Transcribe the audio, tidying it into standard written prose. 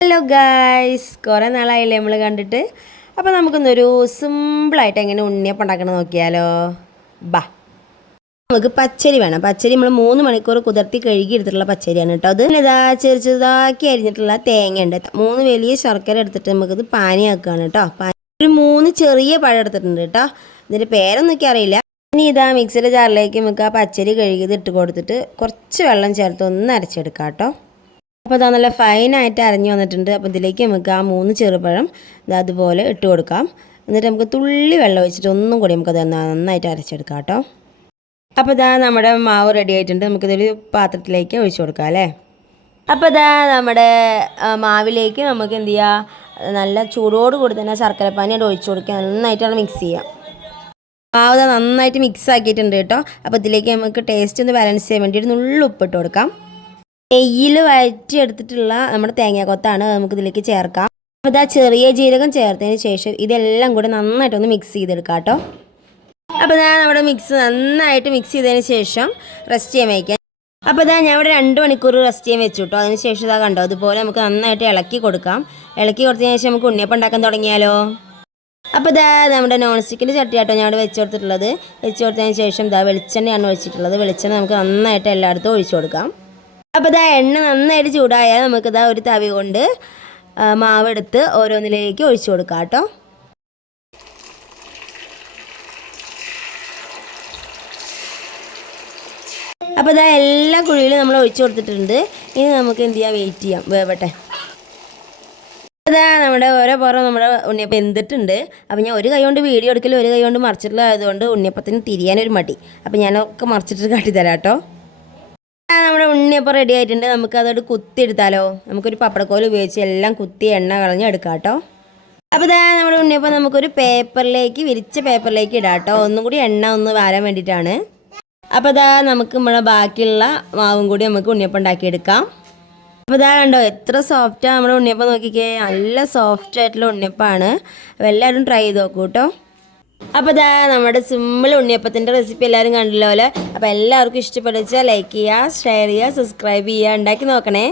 Hello guys, കുറേ നാളായില്ലേ നമ്മൾ കണ്ടിട്ട്. അപ്പോൾ നമുക്കൊന്നൊരു സിമ്പിളായിട്ട് എങ്ങനെ ഉണ്ണിയപ്പം ഉണ്ടാക്കണം നോക്കിയാലോ. ബാ, നമുക്ക് പച്ചരി വേണം. പച്ചരി നമ്മൾ 3 മണിക്കൂർ കുതിർത്തി കഴുകി എടുത്തിട്ടുള്ള പച്ചരിയാണ് കേട്ടോ. അത് ഇതാ ചെറുതാക്കി അരിഞ്ഞിട്ടുള്ള തേങ്ങ ഉണ്ട്. 3 വലിയ ശർക്കര എടുത്തിട്ട് നമുക്കിത് പാനിയാക്കുകയാണ് കേട്ടോ. ഒരു 3 ചെറിയ പഴം എടുത്തിട്ടുണ്ട് കേട്ടോ. ഇതിൻ്റെ പേരൊന്നും എനിക്ക് അറിയില്ല. ഇനി ഇതാ മിക്സിയുടെ ജാറിലേക്ക് നമുക്ക് ആ പച്ചരി കഴുകിയത് ഇട്ട് കൊടുത്തിട്ട് കുറച്ച് വെള്ളം ചേർത്ത് ഒന്ന് അരച്ചെടുക്കാം കേട്ടോ. അപ്പോൾ അതാ നല്ല ഫൈനായിട്ട് അരഞ്ഞു വന്നിട്ടുണ്ട്. അപ്പോൾ ഇതിലേക്ക് നമുക്ക് ആ 3 ചെറുപഴം അതുപോലെ ഇട്ട് കൊടുക്കാം. എന്നിട്ട് നമുക്ക് തുള്ളി വെള്ളം ഒഴിച്ചിട്ട് ഒന്നും കൂടി നമുക്കത് നന്നായിട്ട് അരച്ചെടുക്കാം കേട്ടോ. അപ്പോൾ ഇതാ നമ്മുടെ മാവ് റെഡി ആയിട്ടുണ്ട്. നമുക്കിതൊരു പാത്രത്തിലേക്ക് ഒഴിച്ചു കൊടുക്കാം അല്ലേ. അപ്പോൾ ഇതാ നമ്മുടെ മാവിലേക്ക് നമുക്ക് എന്ത് ചെയ്യുക, നല്ല ചൂടോട് കൂടി തന്നെ ശർക്കരപ്പാനിയായിട്ട് ഒഴിച്ചു കൊടുക്കുക. നന്നായിട്ടാണ് മിക്സ് ചെയ്യുക. മാവ് നന്നായിട്ട് മിക്സ് ആക്കിയിട്ടുണ്ട് കേട്ടോ. അപ്പോൾ ഇതിലേക്ക് നമുക്ക് ടേസ്റ്റ് ഒന്ന് ബാലൻസ് ചെയ്യാൻ വേണ്ടി ഒരു നുള്ളു ഉപ്പിട്ട് കൊടുക്കാം. നെയ്യിൽ വഴറ്റിയെടുത്തിട്ടുള്ള നമ്മുടെ തേങ്ങാക്കൊത്താണ് നമുക്കിതിലേക്ക് ചേർക്കാം. അപ്പോൾ ഇതാ ചെറിയ ജീരകം ചേർത്തതിന് ശേഷം ഇതെല്ലാം കൂടെ നന്നായിട്ടൊന്ന് മിക്സ് ചെയ്തെടുക്കാം കേട്ടോ. അപ്പോൾ ഇതാ നമ്മുടെ മിക്സ് നന്നായിട്ട് മിക്സ് ചെയ്തതിന് ശേഷം റെസ്റ്റ് ചെയ്യാൻ വയ്ക്കാം. അപ്പോൾ ഇതാ ഞാൻ ഇവിടെ 2 മണിക്കൂർ റെസ്റ്റ് ചെയ്യാൻ വെച്ചു കേട്ടോ. അതിന് ശേഷം ഇതാ കണ്ടോ, അതുപോലെ നമുക്ക് നന്നായിട്ട് ഇളക്കി കൊടുക്കാം. ഇളക്കി കൊടുത്തതിന് ശേഷം നമുക്ക് ഉണ്ണിയപ്പം ഉണ്ടാക്കാൻ തുടങ്ങിയാലോ. അപ്പോൾ ഇതാ നമ്മുടെ നോൺ സ്റ്റിക്കിൻ്റെ ചട്ടിയാട്ടോ ഞാൻ ഇവിടെ വെച്ച് കൊടുത്തിട്ടുള്ളത്. വെച്ച് കൊടുത്തതിന് ശേഷം ഇതാ വെളിച്ചെണ്ണയാണ് ഒഴിച്ചിട്ടുള്ളത്. വെളിച്ചെണ്ണ നമുക്ക് നന്നായിട്ട് എല്ലായിടത്തും ഒഴിച്ചു കൊടുക്കാം. അപ്പോൾ ഇതാ എണ്ണ നന്നായിട്ട് ചൂടായാൽ നമുക്കിതാ ഒരു തവി കൊണ്ട് മാവെടുത്ത് ഓരോന്നിലേക്ക് ഒഴിച്ചു കൊടുക്കാം കേട്ടോ. അപ്പോൾ ഇതാ എല്ലാ കുഴിയിലും നമ്മൾ ഒഴിച്ചു കൊടുത്തിട്ടുണ്ട്. ഇനി നമുക്ക് എന്ത് ചെയ്യാം, വെയിറ്റ് ചെയ്യാം, വേവട്ടെ. അതാ നമ്മുടെ ഓരോ പുറം നമ്മുടെ ഉണ്ണിയപ്പം എന്തിട്ടുണ്ട്. അപ്പോൾ ഞാൻ ഒരു കൈ കൊണ്ട് വീഡിയോ എടുക്കലും ഒരു കൈ കൊണ്ട് മറിച്ചിട്ടുള്ള ആയതുകൊണ്ട് ഉണ്ണിയപ്പത്തിന് തിരിയാനൊരു മടി. അപ്പോൾ ഞാനൊക്കെ മറിച്ചിട്ട് കാട്ടിത്തരാം കേട്ടോ. നമ്മുടെ ഉണ്ണിയപ്പം റെഡി ആയിട്ടുണ്ട്. നമുക്ക് അതോട് കുത്തി എടുത്താലോ. നമുക്കൊരു പപ്പടക്കോൽ ഉപയോഗിച്ച് എല്ലാം കുത്തി എണ്ണ കളഞ്ഞ് എടുക്കാം കേട്ടോ. അപ്പോൾ ഇതാ നമ്മുടെ ഉണ്ണിയപ്പം നമുക്കൊരു പേപ്പറിലേക്ക്, വിരിച്ച പേപ്പറിലേക്ക് ഇടാം കേട്ടോ. ഒന്നും കൂടി എണ്ണ ഒന്ന് വാരാൻ വേണ്ടിയിട്ടാണ്. അപ്പോൾ ഇതാ നമുക്ക് നമ്മുടെ ബാക്കിയുള്ള മാവും കൂടി നമുക്ക് ഉണ്ണിയപ്പം ഉണ്ടാക്കിയെടുക്കാം. അപ്പോൾ ഇതാ കണ്ടോ എത്ര സോഫ്റ്റാണ് നമ്മുടെ ഉണ്ണിയപ്പം, നോക്കിക്കേ. നല്ല സോഫ്റ്റ് ആയിട്ടുള്ള ഉണ്ണിയപ്പമാണ്. അപ്പോൾ എല്ലാവരും ട്രൈ ചെയ്ത് നോക്കൂ കേട്ടോ. അപ്പോൾ ഇതാ നമ്മുടെ സിമ്പിൾ ഉണ്ണിയപ്പത്തിൻ്റെ റെസിപ്പി എല്ലാവരും കണ്ടല്ലോ അല്ലേ. അപ്പോൾ എല്ലാവർക്കും ഇഷ്ടപ്പെടിച്ചാൽ ലൈക്ക് ചെയ്യുക, ഷെയർ ചെയ്യുക, സബ്സ്ക്രൈബ് ചെയ്യുക, ഉണ്ടാക്കി നോക്കണേ.